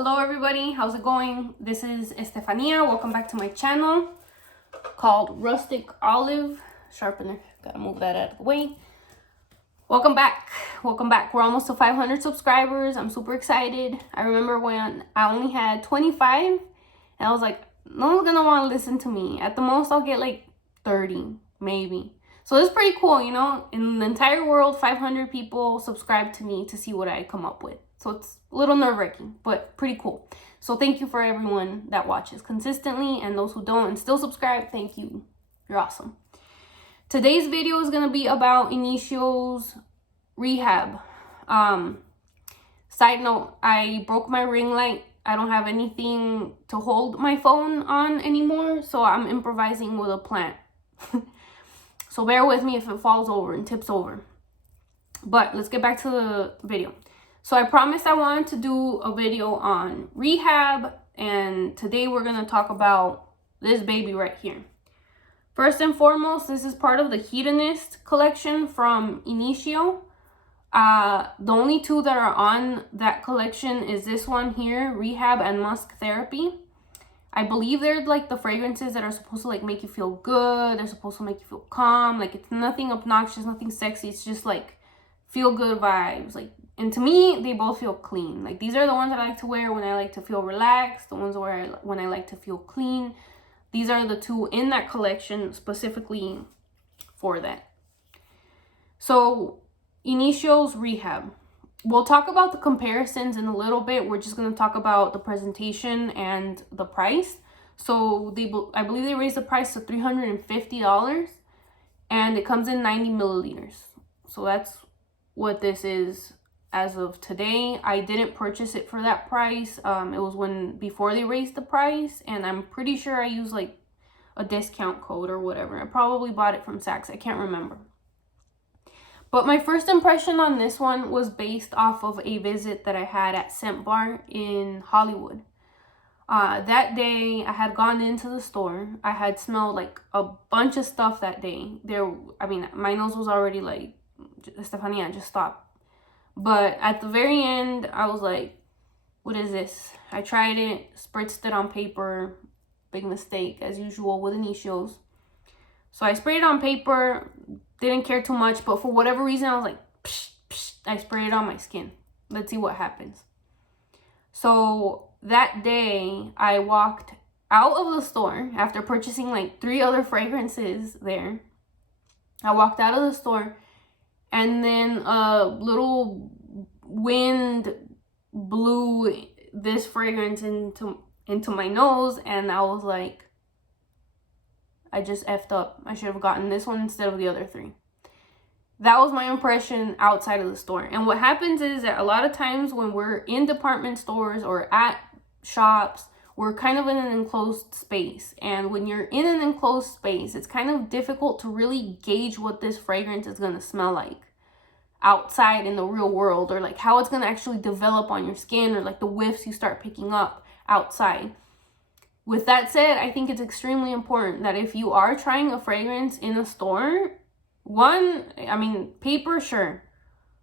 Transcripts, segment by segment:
Hello everybody, how's it going? This is Estefania. Welcome back to my channel called Rustic Olive. Sharpener, gotta move that out of the way. Welcome back. We're almost to 500 subscribers. I'm super excited. I remember when I only had 25 and I was like, no one's gonna want to listen to me. At the most I'll get like 30 maybe. So it's pretty cool, you know, in the entire world 500 people subscribe to me to see what I come up with. So it's a little nerve-wracking, but pretty cool. So thank you for everyone that watches consistently, and those who don't and still subscribe, thank you. You're awesome. Today's video is going to be about Initio's Rehab. Side note, I broke my ring light. I don't have anything to hold my phone on anymore, so I'm improvising with a plant. So bear with me if it falls over and tips over. But let's get back to the video. So I promised I wanted to do a video on rehab, and today we're going to talk about this baby right here. First and foremost, this is part of the Hedonist collection from Initio. The only two that are on that collection is this one here, Rehab and Musk Therapy. I believe they're like the fragrances that are supposed to like make you feel good. They're supposed to make you feel calm. Like it's nothing obnoxious, nothing sexy. It's just like feel good vibes. Like, and to me, they both feel clean. Like these are the ones I like to wear when I like to feel relaxed. The ones where when I like to feel clean. These are the two in that collection specifically for that. So Initio's Rehab. We'll talk about the comparisons in a little bit. We're just going to talk about the presentation and the price. So I believe they raised the price to $350, and it comes in 90 milliliters. So that's what this is as of today. I didn't purchase it for that price. It was before they raised the price, and I'm pretty sure I used like a discount code or whatever. I probably bought it from Saks. I can't remember. But my first impression on this one was based off of a visit that I had at Scent Bar in Hollywood. That day, I had gone into the store. I had smelled like a bunch of stuff that day. My nose was already like, Estefania, just stop. But at the very end, I was like, what is this? I tried it, spritzed it on paper. Big mistake, as usual, with Initios. So I sprayed it on paper. Didn't care too much, but for whatever reason, I was like, psh, psh, I sprayed it on my skin. Let's see what happens. So that day, I walked out of the store after purchasing like 3 other fragrances there. I walked out of the store, and then a little wind blew this fragrance into my nose, and I was like, I just effed up. I should have gotten this one instead of the other 3. That was my impression outside of the store. And what happens is that a lot of times when we're in department stores or at shops, we're kind of in an enclosed space. And when you're in an enclosed space, it's kind of difficult to really gauge what this fragrance is going to smell like outside in the real world, or like how it's going to actually develop on your skin, or like the whiffs you start picking up outside. With that said, I think it's extremely important that if you are trying a fragrance in a store, paper, sure.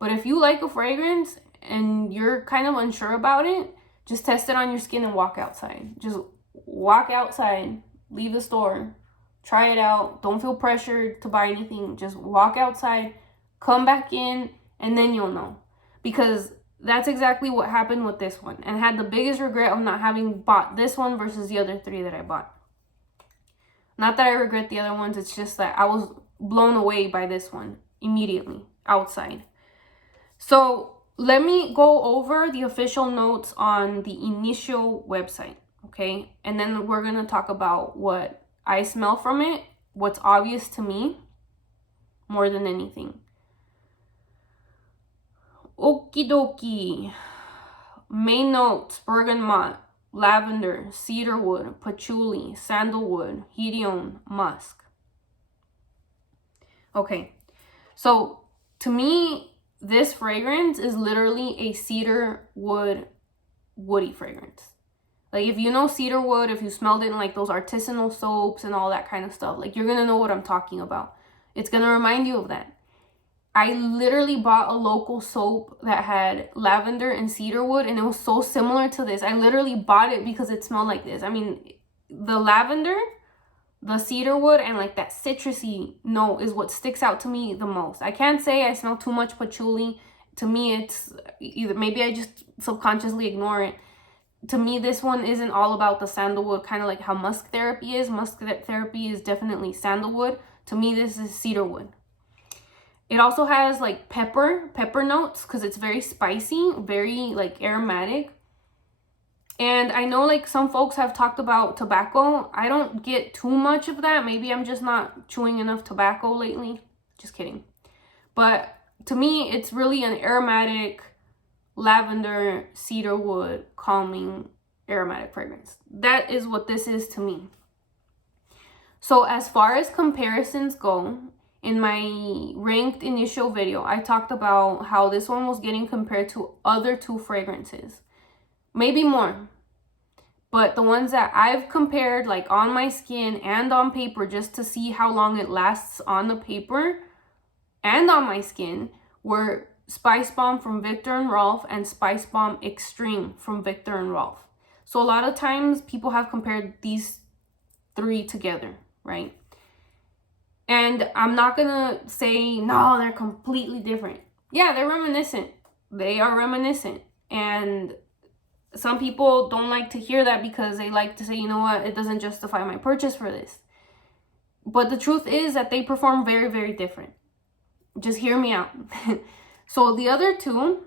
But if you like a fragrance and you're kind of unsure about it, just test it on your skin and walk outside. Just walk outside, leave the store, try it out. Don't feel pressured to buy anything. Just walk outside, come back in, and then you'll know. Because that's exactly what happened with this one, and I had the biggest regret of not having bought this one versus the other 3 that I bought. Not that I regret the other ones, it's just that I was blown away by this one immediately outside. So let me go over the official notes on the Initio website, okay? And then we're going to talk about what I smell from it, what's obvious to me more than anything. Okie dokie. Main notes: bergamot, lavender, cedarwood, patchouli, sandalwood, hedione, musk. Okay, so to me, this fragrance is literally a cedar wood, woody fragrance. Like if you know cedar wood, if you smelled it in like those artisanal soaps and all that kind of stuff, like you're gonna know what I'm talking about. It's gonna remind you of that. I literally bought a local soap that had lavender and cedarwood, and it was so similar to this. I literally bought it because it smelled like this. I mean, the lavender, the cedarwood, and like that citrusy note is what sticks out to me the most. I can't say I smell too much patchouli. To me, it's either, maybe I just subconsciously ignore it. To me, this one isn't all about the sandalwood, kind of like how musk therapy is. Musk therapy is definitely sandalwood. To me, this is cedarwood. It also has like pepper notes because it's very spicy, very like aromatic. And I know like some folks have talked about tobacco. I don't get too much of that. Maybe I'm just not chewing enough tobacco lately. Just kidding. But to me, it's really an aromatic lavender, cedarwood, calming aromatic fragrance. That is what this is to me. So as far as comparisons go, in my ranked initial video, I talked about how this one was getting compared to other two fragrances. Maybe more. But the ones that I've compared, like on my skin and on paper, just to see how long it lasts on the paper and on my skin, were Spice Bomb from Viktor and Rolf and Spice Bomb Extreme from Viktor and Rolf. So a lot of times people have compared these three together, right? And I'm not gonna say, no, they're completely different. Yeah, they're reminiscent. They are reminiscent. And some people don't like to hear that because they like to say, you know what, it doesn't justify my purchase for this. But the truth is that they perform very, very different. Just hear me out. So the other two,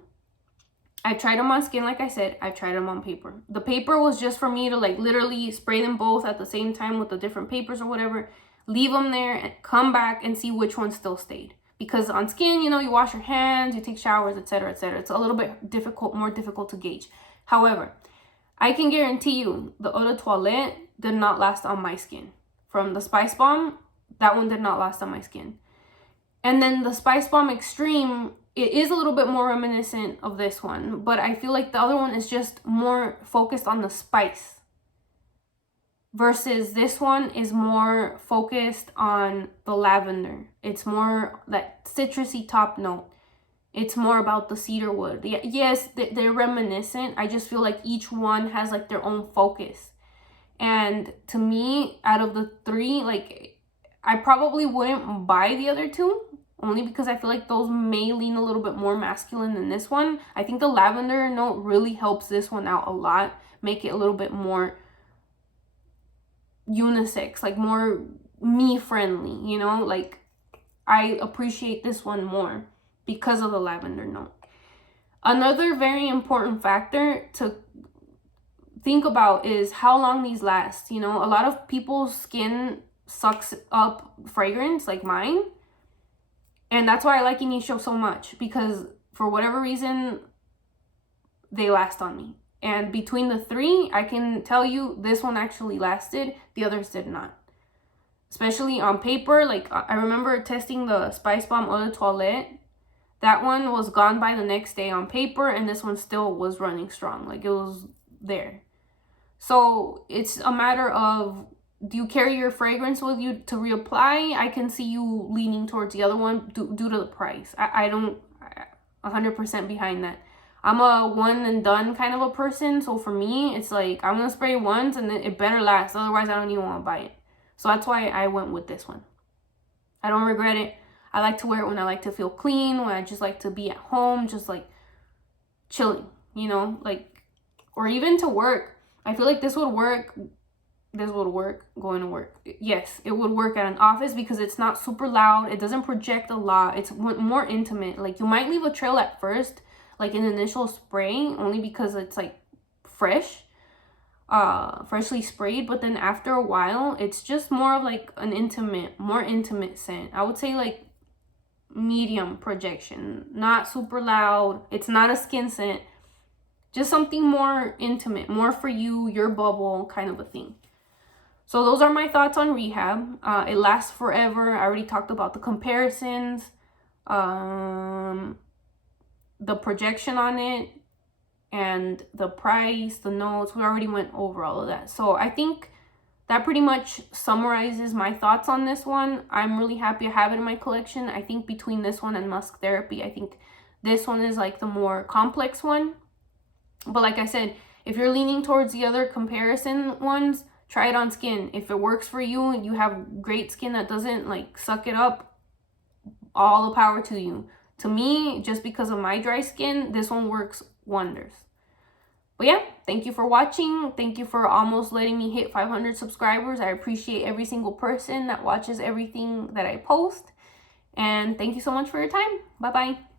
I tried them on skin, like I said. I tried them on paper. The paper was just for me to like literally spray them both at the same time with the different papers or whatever. Leave them there and come back and see which one still stayed. Because on skin, you know, you wash your hands, you take showers, etc., etc. It's a little bit difficult, more difficult to gauge. However, I can guarantee you the Eau de Toilette did not last on my skin. From the Spice Bomb, that one did not last on my skin. And then the Spice Bomb Extreme, it is a little bit more reminiscent of this one, but I feel like the other one is just more focused on the spice. Versus this one is more focused on the lavender. It's more that citrusy top note. It's more about the cedarwood. Yes, they're reminiscent. I just feel like each one has like their own focus. And to me, out of the three, like I probably wouldn't buy the other two. Only because I feel like those may lean a little bit more masculine than this one. I think the lavender note really helps this one out a lot. Make it a little bit more unisex, like more me friendly, you know? Like I appreciate this one more because of the lavender note. Another very important factor to think about is how long these last. You know, a lot of people's skin sucks up fragrance, like mine. And that's why I like Initio so much, because for whatever reason, they last on me. And between the three, I can tell you this one actually lasted. The others did not. Especially on paper. Like, I remember testing the Spice Bomb Eau de Toilette. That one was gone by the next day on paper, and this one still was running strong. Like, it was there. So, it's a matter of, do you carry your fragrance with you to reapply? I can see you leaning towards the other one due to the price. I don't 100% behind that. I'm a one and done kind of a person. So for me, it's like I'm going to spray once and it better last. Otherwise, I don't even want to buy it. So that's why I went with this one. I don't regret it. I like to wear it when I like to feel clean, when I just like to be at home, just like chilling, you know, like, or even to work. I feel like this would work. Going to work. Yes, it would work at an office because it's not super loud. It doesn't project a lot. It's more intimate. Like you might leave a trail at first, like an initial spray, only because it's like fresh, freshly sprayed. But then after a while, it's just more of like an more intimate scent. I would say like medium projection, not super loud. It's not a skin scent. Just something more intimate, more for you, your bubble kind of a thing. So those are my thoughts on Rehab. It lasts forever. I already talked about the comparisons, the projection on it, and the price, the notes. We already went over all of that. So I think that pretty much summarizes my thoughts on this one. I'm really happy I have it in my collection. I think between this one and Musk Therapy, I think this one is like the more complex one. But like I said, if you're leaning towards the other comparison ones, try it on skin. If it works for you and you have great skin that doesn't like suck it up, all the power to you. To me, just because of my dry skin, this one works wonders. But yeah, thank you for watching. Thank you for almost letting me hit 500 subscribers. I appreciate every single person that watches everything that I post. And thank you so much for your time. Bye-bye.